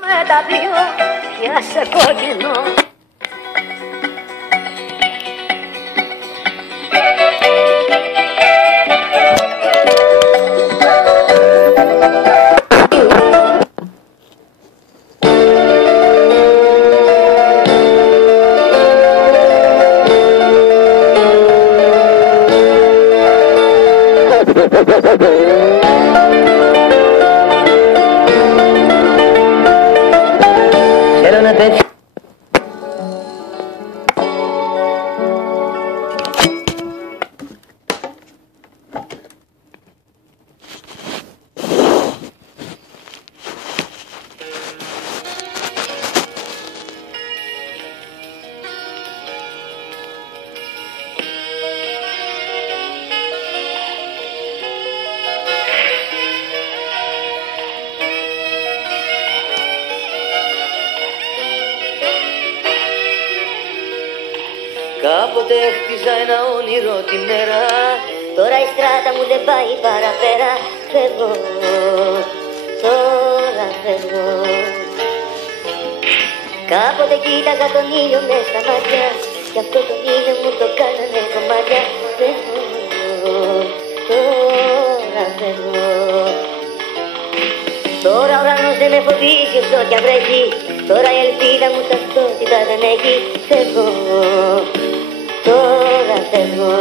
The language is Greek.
Με τα δυο πια σε κόκκινο. Θέλω να πέφτει. Κάποτε χτίζα ένα όνειρο τη μέρα, Τώρα η στράτα μου δεν πάει παραπέρα. Φεύγω, τώρα φεύγω. Κάποτε κοίταγα τον ήλιο μες στα μάτια, κι αυτό τον ήλιο μου το κάνανε κομμάτια. Φεύγω, τώρα φεύγω. Τώρα ο ουρανός δεν με φοβίζει όσο κι αν βρέχει. Τώρα η ελπίδα μου ταυτότητα δεν έχει. Φεύγω, τώρα φεύγω.